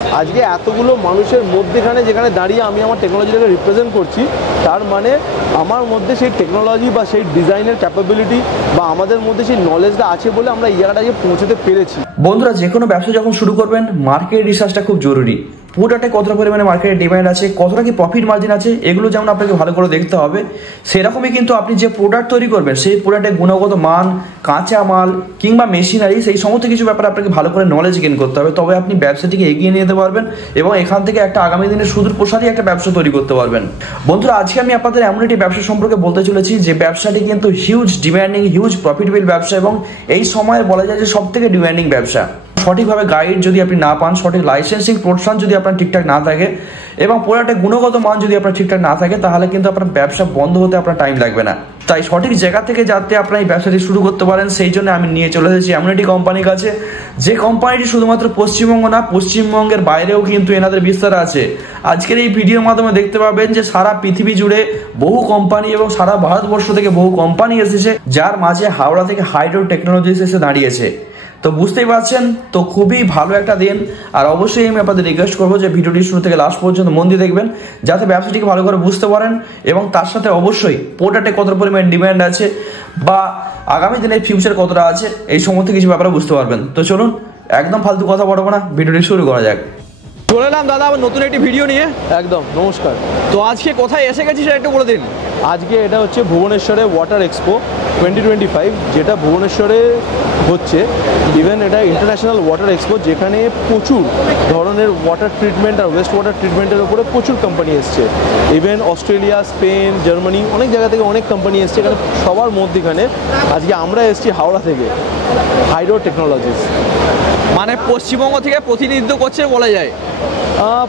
আজকে এতগুলো মানুষের মধ্যেখানে যেখানে দাঁড়িয়ে আমি আমার টেকনোলজিটাকে রিপ্রেজেন্ট করছি, তার মানে আমার মধ্যে সেই টেকনোলজি বা সেই ডিজাইনের ক্যাপাবিলিটি বা আমাদের মধ্যে সেই নলেজটা আছে বলে আমরা এই জায়গাটাকে পৌঁছতে পেরেছি। বন্ধুরা, যে কোনো ব্যবসা যখন শুরু করবেন মার্কেট রিসার্চটা খুব জরুরি। প্রোডাক্টে কতটা পরিমাণে মার্কেটে ডিমান্ড আছে, কতটা কি প্রফিট মার্জিন আছে, এগুলো যেমন আপনাকে ভালো করে দেখতে হবে, সেরকমই কিন্তু আপনি যে প্রোডাক্ট তৈরি করবেন সেই প্রোডাক্টের গুণগত মান, কাঁচা মাল কিংবা মেশিনারি, সেই সমস্ত কিছু ব্যাপারে আপনাকে ভালো করে নলেজ গেইন করতে হবে। তবে আপনি ব্যবসাটিকে এগিয়ে নিয়ে যেতে পারবেন এবং এখান থেকে একটা আগামী দিনের সুদূর প্রসারী একটা ব্যবসা তৈরি করতে পারবেন। বন্ধুরা, আজকে আমি আপনাদের এমন একটি ব্যবসা সম্পর্কে বলতে চলেছি যে ব্যবসাটি কিন্তু হিউজ ডিমান্ডিং, হিউজ প্রফিটেবল ব্যবসা এবং এই সময়ে বলা যায় যে সব থেকে ডিমান্ডিং ব্যবসা। সঠিকভাবে গাইড যদি আপনি না পান, সঠিক লাইসেন্সিং প্রোটেকশন যদি আপনার ঠিকঠাক না থাকে এবং প্রোডাক্টের গুণগত মান যদি আপনার ঠিকঠাক না থাকে, তাহলে কিন্তু আপনার ব্যবসা বন্ধ হতে আপনার টাইম লাগবে না। তাই সঠিক জায়গা থেকে যাতে আপনার এই ব্যবসাটি শুরু করতে পারেন, সেই জন্য আমি নিয়ে চলে এসেছি এমন একটি কোম্পানির কাছে, যে কোম্পানিটি শুধুমাত্র পশ্চিমবঙ্গ না, পশ্চিমবঙ্গের বাইরেও কিন্তু এনাদের বিস্তার আছে। আজকের এই ভিডিওর মাধ্যমে দেখতে পাবেন যে সারা পৃথিবী জুড়ে বহু কোম্পানি এবং সারা ভারতবর্ষ থেকে বহু কোম্পানি এসেছে, যার মাঝে হাওড়া থেকে হাইড্রো টেকনোলজিস এসে দাঁড়িয়েছে। তো বুঝতেই পারছেন, তো খুবই ভালো একটা দিন। আর অবশ্যই আমি আপনাদের রিকোয়েস্ট করবো যে ভিডিওটি শুরু থেকে লাস্ট পর্যন্ত মন দিয়ে দেখবেন, যাতে ব্যবসাটিকে ভালো করে বুঝতে পারেন এবং তার সাথে অবশ্যই প্রোডাক্টে কত পরিমাণ ডিমান্ড আছে বা আগামী দিনের ফিউচার কতটা আছে, এই সমস্ত কিছু ব্যাপারে বুঝতে পারবেন। তো চলুন, একদম ফালতু কথা বলবো না, ভিডিওটি শুরু করা যাক। চলে এলাম দাদা আবার নতুন একটি ভিডিও নিয়ে। একদম নমস্কার। তো আজকে কোথায় এসে গেছি সেটা একটু বলে দিন। আজকে এটা হচ্ছে ভুবনেশ্বরে ওয়াটার এক্সপো 2025, যেটা ভুবনেশ্বরে হচ্ছে। ইভেন এটা ইন্টারন্যাশনাল ওয়াটার এক্সপো, যেখানে প্রচুর ধরনের ওয়াটার ট্রিটমেন্ট আর ওয়েস্ট ওয়াটার ট্রিটমেন্টের উপরে প্রচুর কোম্পানি এসছে। ইভেন অস্ট্রেলিয়া, স্পেন, জার্মানি, অনেক জায়গা থেকে অনেক কোম্পানি এসছে। এখানে সবার মধ্যেখানে আজকে আমরা এসেছি হাওড়া থেকে, হাইড্রো টেকনোলজিস। মানে পশ্চিমবঙ্গ থেকে প্রতিনিধিত্ব করছে বলা যায়।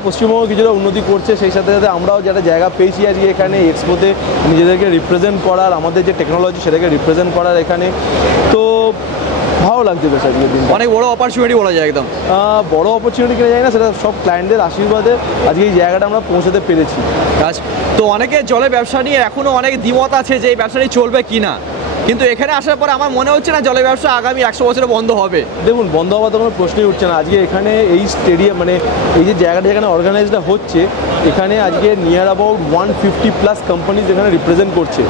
পশ্চিমবঙ্গ কিছুটা উন্নতি করছে, সেই সাথে সাথে আমরাও যারা জায়গা পেয়েছি আজকে এখানে এক্সপোতে নিজেদেরকে রিপ্রেজেন্ট করার, আমাদের যে টেকনোলজি সেটাকে রিপ্রেজেন্ট করার এখানে। তো ভালো লাগছে বেশ আজকের দিন। অনেক বড় অপরচুনিটি বলা যায়। একদম বড় অপরচুনিটি কিনা যায় না, সেটা সব ক্লায়েন্টদের আশীর্বাদে আজকে এই জায়গাটা আমরা পৌঁছাতে পেরেছি। আচ্ছা, তো অনেকে জলের ব্যবসা নিয়ে এখনও অনেক দ্বিমত আছে যে এই ব্যবসাটি চলবে কি না, কিন্তু এখানে আসার পর আমার মনে হচ্ছে না জলের ব্যবসা আগামী 100 বছরে বন্ধ হবে। দেখুন, বন্ধ হওয়ার তো কোনো প্রশ্নই উঠছে না। আজকে এখানে এই স্টেডিয়াম, মানে এই যে জায়গাটা যেখানে অর্গানাইজটা হচ্ছে, এখানে আজকে নিয়ার অ্যাবাউট 150+ কোম্পানিজ এখানে রিপ্রেজেন্ট করছে।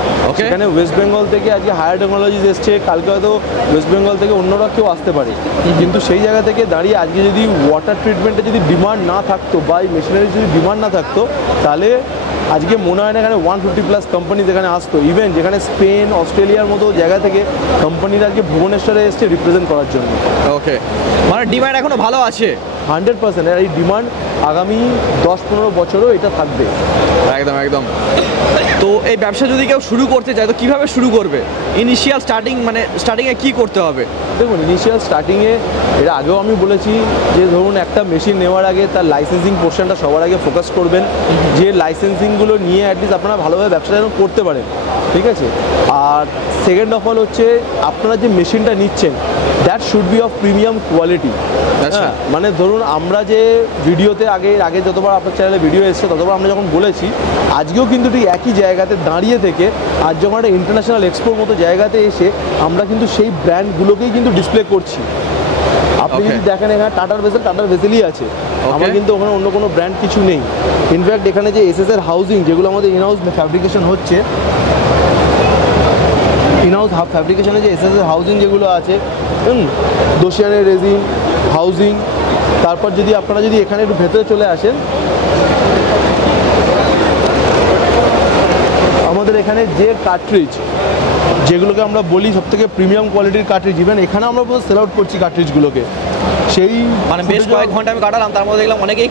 এখানে ওয়েস্ট বেঙ্গল থেকে আজকে হায়ার টেকনোলজিস এসছে, কালকে হয়তো ওয়েস্ট বেঙ্গল থেকে অন্যরা কেউ আসতে পারে। কিন্তু সেই জায়গা থেকে দাঁড়িয়ে আজকে যদি ওয়াটার ট্রিটমেন্টে যদি ডিমান্ড না থাকতো বা এই মেশিনারির যদি ডিমান্ড না থাকতো, তাহলে আজকে মনে হয় না এখানে 150+ কোম্পানিজ এখানে আসতো। ইভেন যেখানে স্পেন, অস্ট্রেলিয়ার মতো জায়গা থেকে কোম্পানিরা আজকে ভুবনেশ্বরে এসছে রিপ্রেজেন্ট করার জন্য। ওকে, মানে ডিমান্ড এখনো ভালো আছে 100%। আর এই ডিমান্ড আগামী 10-15 বছরও এটা থাকবে। একদম একদম। তো এই ব্যবসা যদি কেউ শুরু করতে চায় তো কীভাবে শুরু করবে? ইনিশিয়াল স্টার্টিংয়ে কী করতে হবে? দেখুন, ইনিশিয়াল স্টার্টিংয়ে এটা আগেও আমি বলেছি যে ধরুন একটা মেশিন নেওয়ার আগে তার লাইসেন্সিং পোর্শনটা সবার আগে ফোকাস করবেন, যে লাইসেন্সিংগুলো নিয়ে অ্যাটলিস্ট আপনারা ভালোভাবে ব্যবসাটা যেন করতে পারেন, ঠিক আছে। আর সেকেন্ড অফ অল হচ্ছে আপনারা যে মেশিনটা নিচ্ছেন, that should be of premium quality. হ্যাঁ, মানে ধরুন আমরা যে ভিডিওতে আগে যতবার আপনার চ্যানেলে ভিডিও এসছে ততবার আমরা যখন বলেছি, আজকেও কিন্তু ঠিক একই জায়গাতে দাঁড়িয়ে থেকে আজ যখন একটা ইন্টারন্যাশনাল এক্সপোর মতো জায়গাতে এসে আমরা কিন্তু সেই ব্র্যান্ডগুলোকেই কিন্তু ডিসপ্লে করছি। আপনি যদি দেখেন এখানে টাটার ভেসেলই আছে, আমার কিন্তু ওখানে অন্য কোনো ব্র্যান্ড কিছু নেই। ইনফ্যাক্ট এখানে যে এসএসের হাউজিং, যেগুলো আমাদের ইনহাউস ফ্যাব্রিকেশন হচ্ছে, ইনহাউস ফ্যাব্রিকেশনে যে এসএসের হাউজিং যেগুলো আছে, দোসিয়ানের রেজিন হাউজিং। তারপর যদি আপনারা যদি এখানে একটু ভেতরে চলে আসেন, আমাদের এখানে যে কার্ট্রিজ, যেগুলোকে আমরা বলি সবথেকে প্রিমিয়াম কোয়ালিটির কার্ট্রিজ, ইভেন এখানে আমরা পুরো সেল আউট করছি কার্ট্রিজগুলোকে। সেই মানে বেশ কয়েক ঘন্টা আমি কাটালাম, তার মধ্যে দেখলাম অনেকেই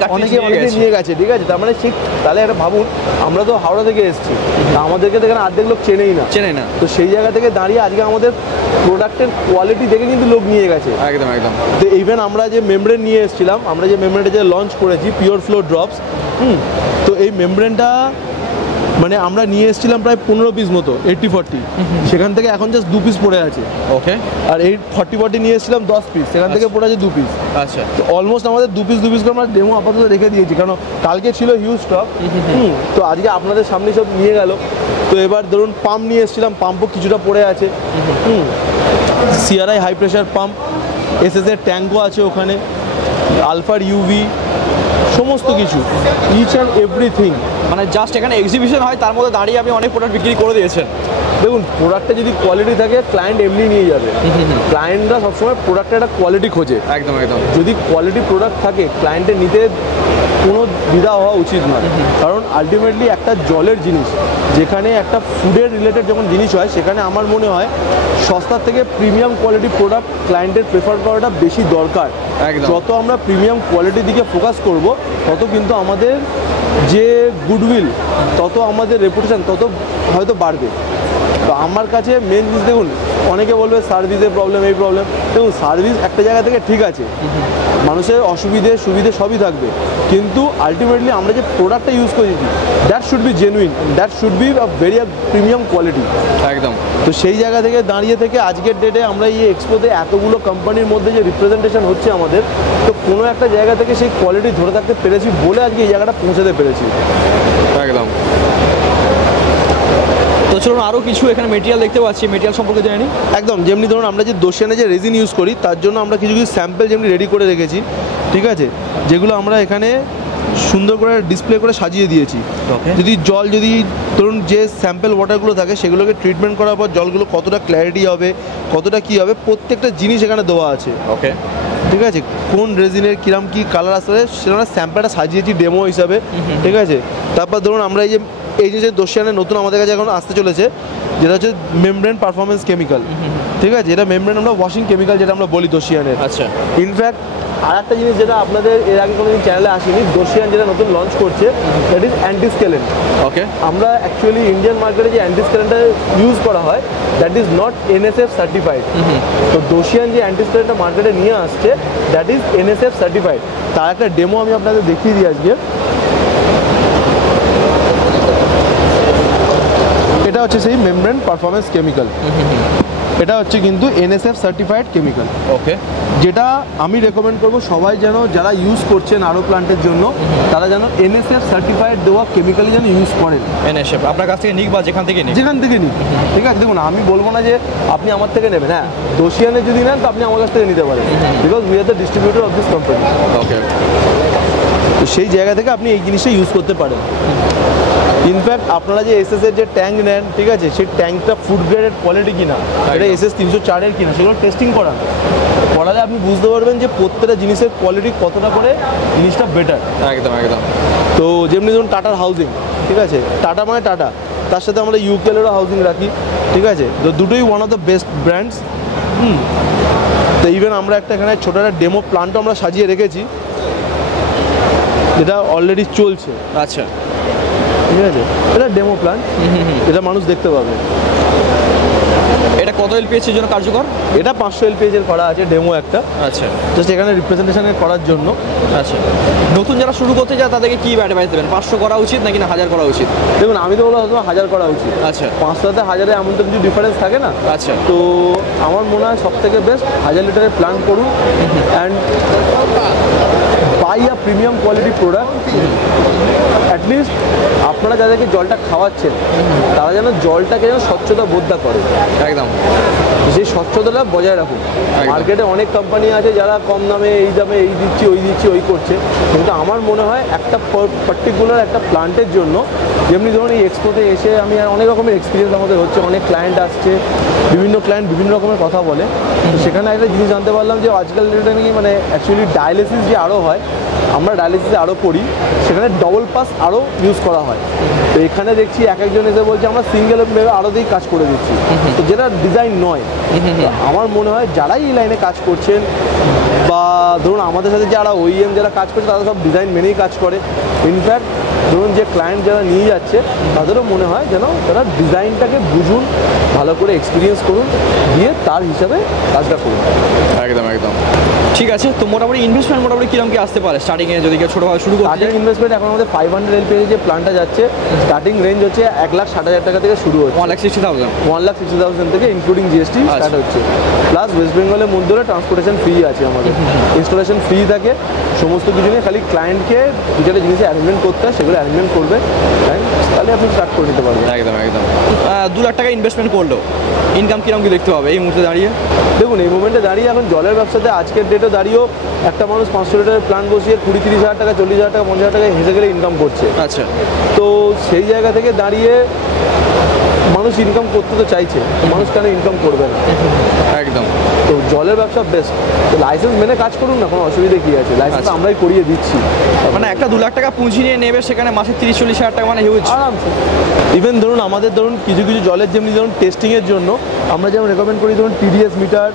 নিয়ে গেছে, ঠিক আছে। তার মানে ঠিক, তাহলে একটা ভাবুন, আমরা তো হাওড়া থেকে এসেছি, আমাদেরকে তো এখানে অর্ধেক লোক চেনেই না। তো সেই জায়গা থেকে দাঁড়িয়ে আজকে আমাদের প্রোডাক্টের কোয়ালিটি দেখে কিন্তু লোক নিয়ে গেছে। একদম একদম। তো ইভেন আমরা যে মেমব্রেন নিয়ে এসেছিলাম, আমরা যে মেমব্রেনটা যে লঞ্চ করেছি, পিওর ফ্লো ড্রপস, তো এই মেমব্রেনটা মানে আমরা নিয়ে এসেছিলাম প্রায় 15 পিস মতো, 80-40, সেখান থেকে এখন জাস্ট 2 পিস পড়ে আছে। ওকে। আর এই 40-40 নিয়ে এসেছিলাম 10 পিস, সেখান থেকে পড়ে আছে 2 পিস। আচ্ছা, তো অলমোস্ট আমাদের 2 পিস করে আমরা ডেমো আপাতত রেখে দিয়েছি, কারণ কালকে ছিল হিউজ স্টক। তো আজকে আপনাদের সামনে সব নিয়ে গেল। তো এবার ধরুন পাম্প নিয়ে এসেছিলাম, পাম্পও কিছুটা পড়ে আছে। সিআরআই হাই প্রেশার পাম্প, এসএসের ট্যাঙ্কও আছে ওখানে, আলফার ইউভি, সমস্ত কিছু, ইচ অ্যান্ড এভরিথিং। মানে জাস্ট এখানে এক্সিবিশন হয়, তার মধ্যে দাঁড়িয়ে আপনি অনেক প্রোডাক্ট বিক্রি করে দিয়েছেন। দেখুন, প্রোডাক্টটা যদি কোয়ালিটি থাকে ক্লায়েন্ট এমনি নিয়ে যাবে। ক্লায়েন্টরা সবসময় প্রোডাক্টের একটা কোয়ালিটি খোঁজে। একদম একদম। যদি কোয়ালিটি প্রোডাক্ট থাকে ক্লায়েন্টের নিতে কোনো দ্বিধা হওয়া উচিত নয়, কারণ আলটিমেটলি একটা জলের জিনিস, যেখানে একটা ফুডের রিলেটেড যখন জিনিস হয়, সেখানে আমার মনে হয় সস্তার থেকে প্রিমিয়াম কোয়ালিটি প্রোডাক্ট ক্লায়েন্টের প্রেফার করাটা বেশি দরকার। একদম। যত আমরা প্রিমিয়াম কোয়ালিটির দিকে ফোকাস করব, তত কিন্তু আমাদের যে গুডউইল, তত আমাদের রেপুটেশন তত হয়তো বাড়বে। তো আমার কাছে মেন জিনিস, দেখুন অনেকে বলবে সার্ভিসের প্রবলেম, এই প্রবলেম। দেখুন, সার্ভিস একটা জায়গা থেকে ঠিক আছে, মানুষের অসুবিধে সুবিধে সবই থাকবে, কিন্তু আলটিমেটলি আমরা যে প্রোডাক্টটা ইউজ করেছি, that should be genuine, that should be very premium quality. একদম। তো সেই জায়গা থেকে দাঁড়িয়ে থেকে আজকের ডেটে আমরা এই এক্সপোতে এতগুলো কোম্পানির মধ্যে যে রিপ্রেজেন্টেশন হচ্ছে আমাদের, তো কোনো একটা জায়গা থেকে সেই কোয়ালিটি ধরে থাকতে পেরেছি বলে আজকে এই জায়গাটা পৌঁছাতে পেরেছি। একদম। তো চলুন আরও কিছু এখানে মেটেরিয়াল দেখতে পাচ্ছি, মেটেরিয়াল সম্পর্কে জেনে নিই। একদম, যেমনি ধরুন আমরা যে দোসিয়ানে যে রেজিন ইউজ করি, তার জন্য আমরা কিছু কিছু স্যাম্পল যেমনি রেডি করে রেখেছি, ঠিক আছে, যেগুলো আমরা এখানে সুন্দর করে ডিসপ্লে করে সাজিয়ে দিয়েছি। যদি জল, যদি ধরুন যে স্যাম্পল ওয়াটারগুলো থাকে, সেগুলোকে ট্রিটমেন্ট করার পর জলগুলো কতটা ক্ল্যারিটি হবে, কতটা কী হবে, প্রত্যেকটা জিনিস এখানে দেওয়া আছে। ওকে, ঠিক আছে, কোন রেজিনের কিরম কী কালার আসবে সেটা স্যাম্পলটা সাজিয়েছি ডেমো হিসাবে। ঠিক আছে, তারপর ধরুন আমরা এই যে দোসিয়ানের নতুন আমাদের কাছে এখন আসতে চলেছে, যেটা হচ্ছে মেমব্রেন পারফরমেন্স কেমিক্যাল। ঠিক আছে, এটা মেমব্রেন আমরা ওয়াশিং কেমিক্যাল যেটা আমরা বলি দোসিয়ানের। আচ্ছা। ইনফ্যাক্ট আর একটা জিনিস যেটা আপনাদের এর আগে কোনোদিন চ্যানেলে আসেনি, দোসিয়ান যেটা নতুন লঞ্চ করছে, দ্যাট ইজ অ্যান্টিস্কেলেন। ওকে। আমরা অ্যাকচুয়ালি ইন্ডিয়ান মার্কেটে যে অ্যান্টিস্কেলেনটা ইউজ করা হয়, that is not NSF certified. তো দোসিয়ান যে অ্যান্টিস্কেলেনটা মার্কেটে নিয়ে আসছে, দ্যাট ইজ NSF সার্টিফাইড। তার একটা ডেমো আমি আপনাদের দেখিয়ে দিই আজকে। এটা হচ্ছে সেই মেমব্রেন পারফরমেন্স কেমিক্যাল। এটা হচ্ছে কিন্তু NSF সার্টিফাইড কেমিক্যাল। ওকে। যেটা আমি রেকমেন্ড করবো সবাই যেন, যারা ইউজ করছেন আরও প্লান্টের জন্য, তারা যেন NSF সার্টিফাইড দেওয়া কেমিক্যালই যেন ইউজ করেন। NSF আপনার কাছ থেকে নিক বা যেখান থেকে নিক, যেখান থেকে নিক। ঠিক আছে, দেখুন আমি বলবো না যে আপনি আমার থেকে নেবেন, হ্যাঁ দোসিয়ানে যদি নেন তো আপনি আমার কাছ থেকে নিতে পারেন, because we are the distributor of this company. Okay. তো সেই জায়গা থেকে আপনি এই জিনিসটা ইউজ করতে পারেন। ইনফ্যাক্ট আপনারা যে SS এর যে ট্যাঙ্ক নেন, ঠিক আছে, সেই ট্যাঙ্কটা ফুড গ্রেডেড কোয়ালিটি কিনা, এটা SS 304 কিনা, সেগুলো টেস্টিং করালে আপনি বুঝতে পারবেন যে প্রত্যেকটা জিনিসের কোয়ালিটি কতটা করে জিনিসটা বেটার। একদম একদম। তো যেমনি ধরুন টাটার হাউজিং, ঠিক আছে, টাটা মানে টাটা, তার সাথে আমরা UKLেরও হাউজিং রাখি। ঠিক আছে, তো দুটোই one of the best brands. তো ইভেন আমরা একটা এখানে ছোটো একটা ডেমো প্ল্যান্টও আমরা সাজিয়ে রেখেছি, যেটা অলরেডি চলছে। আচ্ছা, ঠিক আছে, এটা ডেমো প্ল্যান্ট, এটা মানুষ দেখতে পাবে। এটা কত LPH এর জন্য কার্যকর? এটা 500 LPH এর করা আছে ডেমো একটা। আচ্ছা, জাস্ট এখানে রিপ্রেজেন্টেশনের করার জন্য। আচ্ছা, নতুন যারা শুরু করতে যায় তাদেরকে কি অ্যাডভাইস দেবেন? 500 করা উচিত নাকি না 1000 করা উচিত? দেখুন, আমি তো বলবো হয়তো 1000 করা উচিত। আচ্ছা। 500তে 1000-এ এমন তো কিছু ডিফারেন্স থাকে না। আচ্ছা। তো আমার মনে হয় সব থেকে বেস্ট 1000 লিটারের প্ল্যান করুন and buy a premium quality product. At least আপনারা যাদেরকে জলটা খাওয়াচ্ছেন, তারা যেন জলটাকে যেন স্বচ্ছতা বোধটা করে। একদম, সেই স্বচ্ছতাটা বজায় রাখুন। মার্কেটে অনেক কোম্পানি আছে যারা কম দামে এই দামে এই দিচ্ছি ওই দিচ্ছি ওই করছে, কিন্তু আমার মনে হয় একটা পার্টিকুলার একটা প্লান্টের জন্য, যেমনি ধরুন এই এক্সপোতে এসে আমি অনেক রকমের এক্সপিরিয়েন্স আমাদের হচ্ছে, অনেক ক্লায়েন্ট আসছে, বিভিন্ন ক্লায়েন্ট বিভিন্ন রকমের কথা বলে। তো সেখানে একটা জিনিস জানতে পারলাম যে আজকাল এটা নাকি মানে অ্যাকচুয়ালি ডায়ালিসিস যে আরও হয়, আমরা ডায়ালিসিসে আরও করি, সেখানে ডবল পাস আরও ইউজ করা হয়। তো এখানে দেখছি একজন এসে বলছে আমরা সিঙ্গেল ভেবে আরও দিয়েই কাজ করে দিচ্ছি, তো যেটা ডিজাইন নয়। আমার মনে হয় যারাই এই লাইনে কাজ করছেন, বা ধরুন আমাদের সাথে যারা OEM যারা কাজ করছে, তারা সব ডিজাইন মেনেই কাজ করে। ইনফ্যাক্ট ধরুন যে ক্লায়েন্ট যারা নিয়ে যাচ্ছে, তাদেরও মনে হয় যেন তারা ডিজাইনটাকে বুঝুন, ভালো করে এক্সপিরিয়েন্স করুন, দিয়ে তার হিসাবে কাজটা করুন। একদম একদম। ঠিক আছে, তো মোটামুটি ইনভেস্টমেন্ট মোটামুটি কিরকম কি আসতে পারে স্টার্টিংয়ে যদি কেউ ছোটোভাবে শুরু করতে? স্টার্টিং ইনভেস্টমেন্ট এখন আমাদের 500 LPH যে প্ল্যানটা যাচ্ছে, স্টার্টিং রেঞ্জ হচ্ছে 1,60,000 টাকা থেকে শুরু হচ্ছে। 1,60,000 1,60,000 থেকে ইনক্লুডিং GST স্টার্ট হচ্ছে। প্লাস ওয়েস্ট বেঙ্গলের মধ্যে ট্রান্সপোর্টেশন ফ্রি আছে আমাদের, ইনস্টলেশন ফ্রি থাকে, সমস্ত কিছু নিয়ে খালি ক্লায়েন্টকে যেটা জিনিসে অ্যারেঞ্জমেন্ট করতে হয় সেগুলো অ্যারেঞ্জমেন্ট করবে, তাহলে আপনি স্টার্ট করে নিতে পারবেন। একদম একদম। 2 লাখ টাকা ইনভেস্টমেন্ট করলেও ইনকাম কিরকম কি দেখতে হবে এই মুহূর্তে দাঁড়িয়ে? দেখুন, এই মুভমেন্টে দাঁড়িয়ে এখন জলের ব্যবসাতে আজকের ডেটে দাঁড়িয়েও একটা মানুষ 500 লিটারের প্ল্যান্ট বসিয়ে 20-30 হাজার টাকা, 40 হাজার টাকা, 50 হাজার টাকা হেসে গেলে ইনকাম করছে। আচ্ছা, তো সেই জায়গা থেকে দাঁড়িয়ে মানুষ ইনকাম করতে তো চাইছে, মানুষ কেন ইনকাম করবে না? একদম। তো জলের ব্যবসা বেস্ট। তো লাইসেন্স মেনে কাজ করুন না, কোনো অসুবিধা কি আছে? লাইসেন্স আমরাই করিয়ে দিচ্ছি। মানে একটা 2 লাখ টাকা পুঁজি নিয়ে নেবে, সেখানে মাসে 30-40 হাজার টাকা, মানে হিউজ আরামসে। ইভেন ধরুন আমাদের ধরুন কিছু কিছু জলের যেমনি ধরুন টেস্টিংয়ের জন্য আমরা যেমন রেকমেন্ড করি, ধরুন TDS মিটার,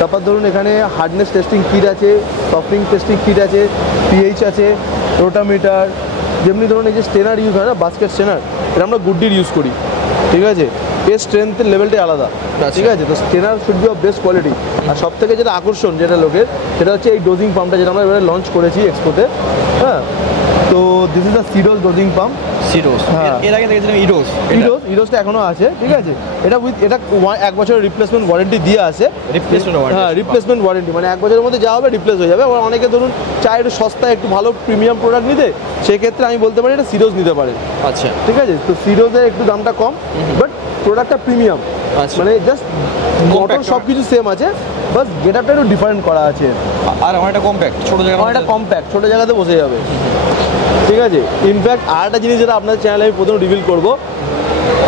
তারপর ধরুন এখানে হার্ডনেস টেস্টিং কিট আছে, সফটিং টেস্টিং কিট আছে, পিএইচ আছে, রোটামিটার, যেমনি ধরুন এই যে স্টেনার ইউজ হয় না, বাস্কেট স্টেনার, এটা আমরা গুড্ডির ইউজ করি, ঠিক আছে? এর স্ট্রেংথের লেভেলটাই আলাদা, ঠিক আছে? তো strainer should be of best quality. আর সব থেকে যেটা আকর্ষণ যেটা লোকের, সেটা হচ্ছে এই ডোজিং পাম্পটা, যেটা আমরা এবারে লঞ্চ করেছি এক্সপোতে। হ্যাঁ, তো দিস ইজ দ্য সিডোস ডোজিং পাম্প। সিরোস, হ্যাঁ। এর আগে দেখেছিলাম ইরোস। ইরোসটা এখনো আছে, ঠিক আছে? এটা এটা 1 বছরের রিপ্লেসমেন্ট ওয়ারেন্টি দিয়ে আছে। হ্যাঁ, রিপ্লেসমেন্ট ওয়ারেন্টি মানে 1 বছরের মধ্যে যা হবে রিপ্লেস হয়ে যাবে। আবার অনেকে ধরুন চায় একটু সস্তায় একটু ভালো প্রিমিয়াম প্রোডাক্ট নিতে, সেক্ষেত্রে আমি বলতে পারি এটা সিরোস নিতে পারেন। আচ্ছা, ঠিক আছে? তো সিরোসের একটু দামটা কম, বাট প্রোডাক্টটা প্রিমিয়াম। আচ্ছা। মানে জাস্ট মোটর সব কিছু সেম আছে, বাস গেট আপটা একটু ডিফারেন্ট করা আছে। আর অনেকটা কম্প্যাক্ট, ছোট জায়গা, অনেকটা কম্প্যাক্ট, ছোটো জায়গাতে বসে যাবে, ঠিক আছে? ইনফ্যাক্ট আর একটা জিনিস যেটা আপনার চ্যানেলে আমি প্রথম রিভিল করবো,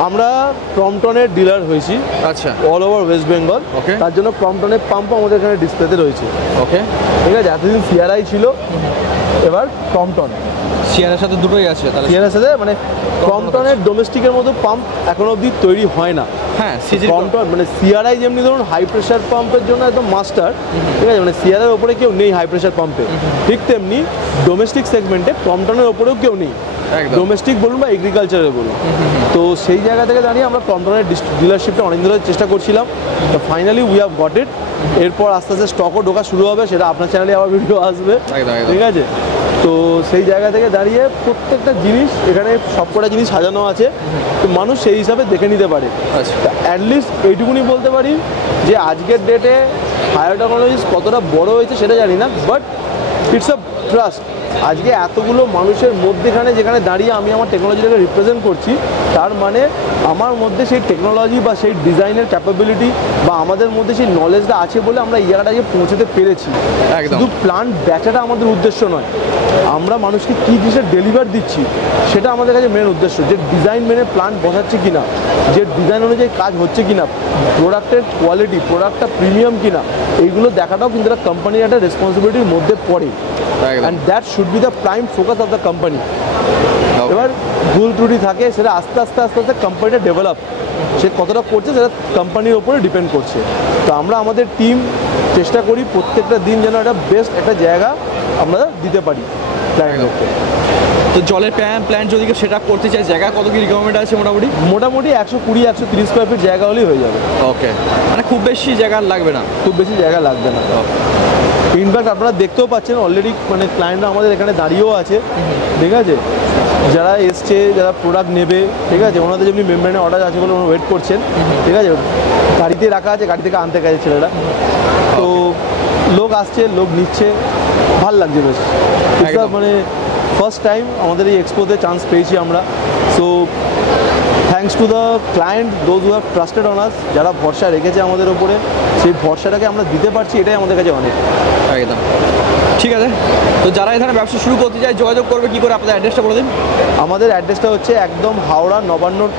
আমরা ক্রম্পটনের ডিলার হয়েছি আচ্ছা, all over West Bengal. Okay. তার জন্য ক্রম্পটনের পাম্পও আমাদের এখানে ডিসপ্লেতে রয়েছে, ওকে। ঠিক আছে? এতদিন সিআরআই ছিল, এবার ক্রম্পটন। সিয়ারের সাথে দুটোই আছে তাহলে। সিআরআই সাথে মানে ক্রম্পটনের ডোমেস্টিকের মতো পাম্প এখনো অবধি তৈরি হয় না। হ্যাঁ, সিজি ক্রম্পটন মানে সিআরআই যেমনি ধরুন হাই প্রেশার পাম্পের জন্য একদম মাস্টার, ঠিক আছে? মানে সিআরআই ওপরে কেউ নেই হাই প্রেশার পাম্পে, ঠিক তেমনি ডোমেস্টিক সেগমেন্টে ক্রম্পটনের ওপরেও কেউ নেই, একদম। ডোমেস্টিক বলুন বা এগ্রিকালচারের বলুন। তো সেই জায়গা থেকে দাঁড়িয়ে আমরা ক্রম্পটনের ডিলারশিপটা অনেক ধরে চেষ্টা করছিলাম, তো finally we have got it. এরপর আস্তে আস্তে স্টকও ঢোকা শুরু হবে, সেটা আপনার চ্যানেলে আবার ভিডিও আসবে, একদম, একদম। ঠিক আছে? তো সেই জায়গা থেকে দাঁড়িয়ে প্রত্যেকটা জিনিস এখানে সবকটা জিনিস সাজানো আছে, তো মানুষ সেই হিসাবে দেখে নিতে পারে। আচ্ছা, অ্যাটলিস্ট এইটুকুনি বলতে পারি যে আজকের ডেটে হায়ার টেকনোলজিস কতটা বড় হয়েছে সেটা জানি না, বাট ইটস আ ট্রাস্ট। আজকে এতগুলো মানুষের মধ্যেখানে যেখানে দাঁড়িয়ে আমি আমার টেকনোলজিটাকে রিপ্রেজেন্ট করছি, তার মানে আমার মধ্যে সেই টেকনোলজি বা সেই ডিজাইনের ক্যাপাবিলিটি বা আমাদের মধ্যে সেই নলেজটা আছে বলে আমরা এই জায়গাটাকে পৌঁছতে পেরেছি। একদম। শুধু প্ল্যান্ট বেচাটা আমাদের উদ্দেশ্য নয়, আমরা মানুষকে কী জিনিসের ডেলিভার দিচ্ছি সেটা আমাদের কাছে মেন উদ্দেশ্য। যে ডিজাইন মেনে প্ল্যান্ট বসাচ্ছে কিনা, যে ডিজাইন অনুযায়ী কাজ হচ্ছে কিনা, প্রোডাক্টের কোয়ালিটি, প্রোডাক্টটা প্রিমিয়াম কিনা, এইগুলো দেখাটাও কিন্তু একটা কোম্পানির একটা রেসপন্সিবিলিটির মধ্যে পড়ে। And that should be the prime focus of the company. এবার ভুল ত্রুটি থাকে, সেটা আস্তে আস্তে আস্তে আস্তে কোম্পানিটা ডেভেলপ, সে কতটা করছে সেটা কোম্পানির ওপরে ডিপেন্ড করছে। তো আমরা আমাদের টিম চেষ্টা করি প্রত্যেকটা দিন যেন একটা বেস্ট একটা জায়গা আমরা দিতে পারি ক্লায়েন্টকে। তো জলের প্ল্যান যদি কেউ সেট আপ করতে চায়, জায়গা কত কি রিকোয়ারমেন্ট আছে মোটামুটি? মোটামুটি 120-130 স্কোয়ার ফিট জায়গা হলেই হয়ে যাবে। ওকে, মানে খুব বেশি জায়গা লাগবে না। খুব বেশি জায়গা লাগবে না। ইনফ্যাক্ট আপনারা দেখতেও পাচ্ছেন অলরেডি মানে ক্লায়েন্টরা আমাদের এখানে দাঁড়িয়েও আছে, ঠিক আছে? যারা এসছে, যারা প্রোডাক্ট নেবে, ঠিক আছে? ওনাদের যেমনি মেমব্রেনের অর্ডার আছে বলে ওনারা ওয়েট করছেন, ঠিক আছে? গাড়িতে রাখা আছে, গাড়ি থেকে আনতে গেছে ছেলেরা। তো লোক আসছে, লোক নিচ্ছে, ভাল লাগছে বেশ। মানে ফার্স্ট টাইম আমাদের এই এক্সপোতে চান্স পেয়েছি আমরা। So thanks to the client, those who have trusted on আস, যারা ভরসা রেখেছে আমাদের ওপরে, সেই ভরসাটাকে আমরা দিতে পারছি, এটাই আমাদের কাছে অনেক। একদম ঠিক আছে। তো যারা এখানে ব্যবসা শুরু করতে চায় যোগাযোগ করবে কি করে? আপনাদের অ্যাড্রেসটা বলে দিন। আমাদের অ্যাড্রেসটা হচ্ছে একদম হাওড়া নবান্নর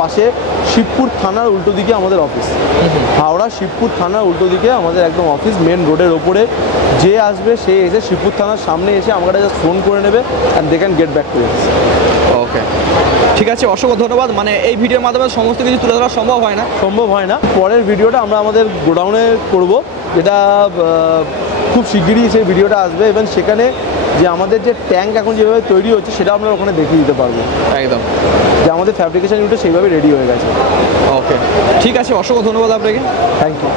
পাশে শিবপুর থানার উল্টো দিকে আমাদের অফিস। হাওড়া শিবপুর থানার উল্টো দিকে আমাদের একদম অফিস, মেন রোডের ওপরে। যে আসবে সে এসে শিবপুর থানার সামনে এসে আমাকে জাস্ট ফোন করে নেবে, and they can get back to it. Okay, ঠিক আছে, অসংখ্য ধন্যবাদ। মানে এই ভিডিওর মাধ্যমে সমস্ত কিছু তুলে ধরা সম্ভব হয় না। পরের ভিডিওটা আমরা আমাদের গোডাউনে করব, যেটা খুব শিগগিরই সেই ভিডিওটা আসবে, এবং সেখানে যে আমাদের যে ট্যাঙ্ক এখন যেভাবে তৈরি হচ্ছে সেটা আমরা ওখানে দেখিয়ে দিতে পারবো। একদম, যে আমাদের ফ্যাব্রিকেশন ইউনিট সেইভাবে রেডি হয়ে গেছে। ওকে, ঠিক আছে, অসংখ্য ধন্যবাদ আপনাকে। Thank you.